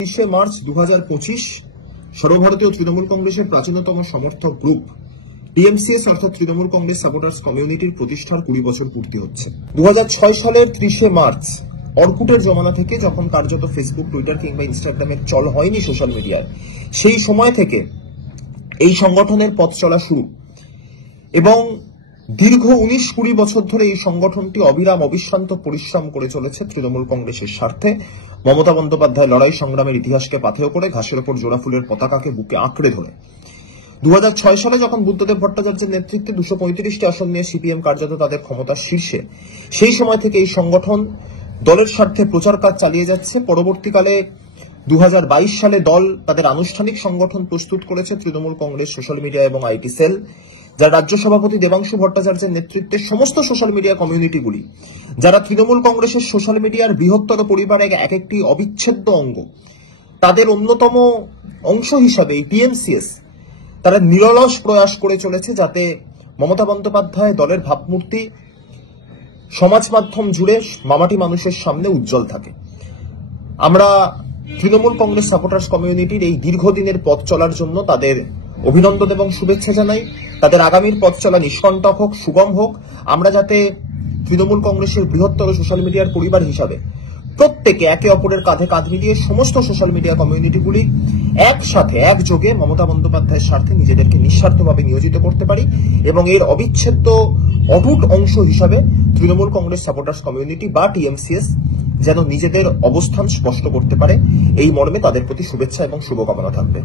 30 March 2025 সর্বভারতীয় তৃণমূল কংগ্রেসের প্রাচীনতম সমর্থক গ্রুপ টিএমসিএস অর্থাৎ তৃণমূল কংগ্রেস সাপোর্টার্স কমিউনিটির প্রতিষ্ঠার 20 বছর পূর্তি হচ্ছে। 2006 সালের 30 মার্চ অর্কুটের জমানা থেকে, যখন কার্যত ফেসবুক, টুইটার কিংবা ইনস্টাগ্রামের চল হয়নি সোশ্যাল মিডিয়ার, সেই সময় থেকে এই সংগঠনের পথ চলা শুরু এবং দীর্ঘ 19-20 বছর ধরে এই সংগঠনটি অবিরাম অবিশ্রান্ত পরিশ্রম করে চলেছে তৃণমূল কংগ্রেসের স্বার্থে। মমতা বন্দ্যোপাধ্যায় লড়াই সংগ্রামের ইতিহাসকে পাথেয় করে, ঘাসের ওপর জোড়া ফুলের পতাকাকে বুকে আঁকড়ে ধরে 2006 সালে যখন বুদ্ধদেব ভট্টাচার্যের নেতৃত্বে 235টি আসন নিয়ে সিপিএম কার্যত তাদের ক্ষমতার শীর্ষে, সেই সময় থেকে এই সংগঠন দলের স্বার্থে প্রচার কাজ চালিয়ে যাচ্ছে। পরবর্তীকালে 2022 সালে দল তাদের আনুষ্ঠানিক সংগঠন প্রস্তুত করেছে তৃণমূল কংগ্রেস সোশ্যাল মিডিয়া এবং আইটি সেল, যার রাজ্য সভাপতি দেবাংশু ভট্টাচার্যের নেতৃত্বে সমস্ত সোশ্যাল মিডিয়া কমিউনিটিগুলি, যারা তৃণমূল কংগ্রেসের সোশ্যাল মিডিয়ার বৃহত্তর পরিবারের এক একটি অবিচ্ছেদ্য অঙ্গ, তাদের অন্যতম অংশ হিসাবে এই টিএমসিএস তারা নিরলস প্রয়াস করে চলেছে যাতে মমতা বন্দ্যোপাধ্যায় দলের ভাবমূর্তি সমাজ মাধ্যম জুড়ে মামাটি মানুষের সামনে উজ্জ্বল থাকে। আমরা তৃণমূল কংগ্রেস সাপোর্টার্স কমিউনিটির এই দীর্ঘদিনের পথ চলার জন্য তাদের অভিনন্দন এবং শুভেচ্ছা জানাই। তাদের আগামীর পথ চলা নিষ্কণ্টক হোক, সুগম হোক। আমরা যাতে তৃণমূল কংগ্রেসের বৃহত্তর সোশ্যাল মিডিয়ার পরিবার হিসাবে প্রত্যেকে একে অপরের কাঁধে কাঁধ মিলিয়ে সমস্ত সোশ্যাল মিডিয়া কমিউনিটিগুলি একসাথে একযোগে মমতা বন্দ্যোপাধ্যায়ের স্বার্থে নিজেদেরকে নিঃস্বার্থভাবে নিয়োজিত করতে পারি এবং এর অবিচ্ছেদ্য অটুট অংশ হিসাবে তৃণমূল কংগ্রেস সাপোর্টার্স কমিউনিটি বা টিএমসিএস যেন নিজেদের অবস্থান স্পষ্ট করতে পারে, এই মর্মে তাদের প্রতি শুভেচ্ছা এবং শুভকামনা থাকবে।